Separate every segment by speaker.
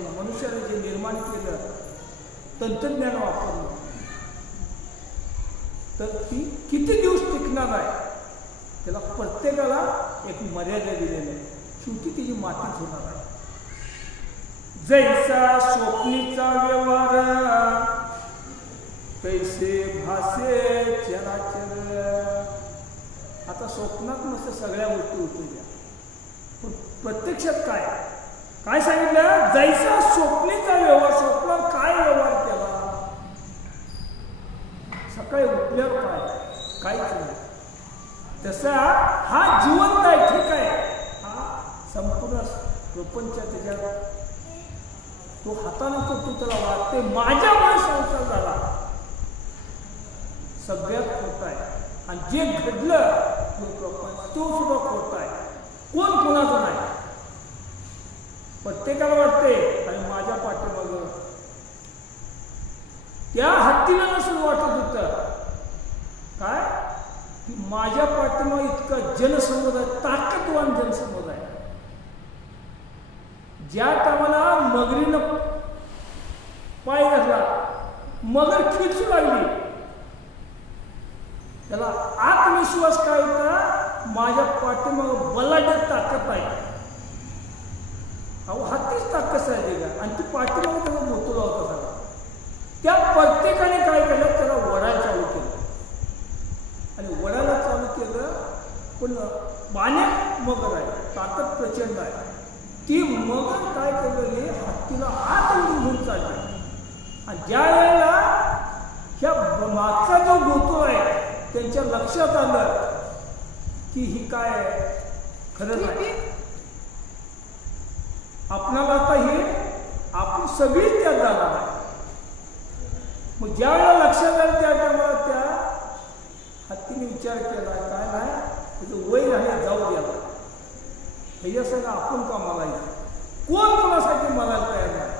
Speaker 1: मनुष्याने जे निर्माण केलं तंत्रज्ञान वापरलं. तर ती किती दिवस टिकणार आहे? त्याला प्रत्येकाला एक मर्यादा दिलेली आहे. शेवटी तिची मातीच होणार आहे. जैसा स्वप्नीचा व्यवहार तैसे भासे चराचर. आता स्वप्नात नसतं सगळ्या गोष्टी होतील पण प्रत्यक्षात काय? काय सांगितलं? जैसा स्वप्नीचा व्यवहार स्वप्नात काय व्यवहार केला? सकाळी उठल्यावर काय? काहीच नाही तसा हा जिवंत आहे ठीक आहे. हा संपूर्ण प्रपंच त्याच्यात तो हाताने करतो त्याला वाटते माझ्यामुळे संसार झाला. सगळ्यात खोट आहे. आणि जे घडलं तो प्रपंच तो सुद्धा खोट आहे. कोण प्रत्येकाला वाटते आणि माझ्या पाठीमाग. त्या हत्तीला नसून वाटत होतं. काय? की माझ्या पाठीमाग इतका जनसमुदाय ताकदवान जनसमुदाय. ज्या टायमाला मगरीनं पाय घातला मगर खिचू लागली. त्याला आत्मविश्वास काय होता? माझ्या पाठीमाग बलाढ्य ताकद आहे अहो हत्तीच ताकद आहे का आणि ती पाठीमाग त्याला मोतला होता सगळा त्या प्रत्येकाने काय केलं त्याला वडायला चालू केलं आणि वडायला चालू केलं पण पाण्यात मगर आहे ताकद प्रचंड आहे. ती मगर काय केलेली हत्तीला आत घेऊन चालली. आणि ज्या वेळेला ह्या मागचा जो गोतो आहे त्यांच्या लक्षात आलं की ही काय आहे? खरं नाही. आपणाला आता हे आपण सगळीच त्यात जाणार आहे. मग ज्या वेळेला लक्षात आलं त्या टायमाला त्या हत्तीने विचार केला काय नाही त्याचं वय झाले द्या हे सगळं आपण का मागायचं कोण कोणासाठी मागायला तयार नाही?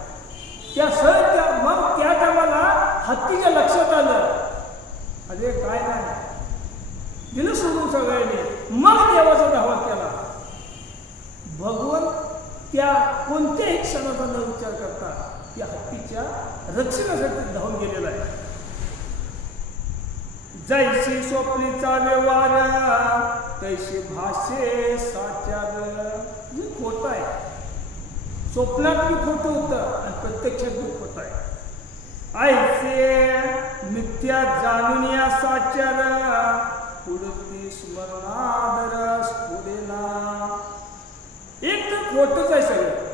Speaker 1: त्या सहज त्या मग त्या टायमाला हत्तीच्या लक्षात आलं. अरे काय नाही. दिलं सोडून सगळ्यांनी. मग देवाचा धावा केला. भगवान त्या कोणत्याही क्षणाचा न विचार करता त्या हत्तीच्या रक्षणासाठी धावून गेलेला आहे. जैशी स्वप्नीचा व्यवहार तैसे भाषे साचार हे खोट आहे. स्वप्नात बी खोटं होतं आणि प्रत्यक्षात बी खोट आहे. ऐसे मिथ्या जाणून या साचार पुढती स्मरणादर स्फुरेला एक तर खोटच आहे सगळं.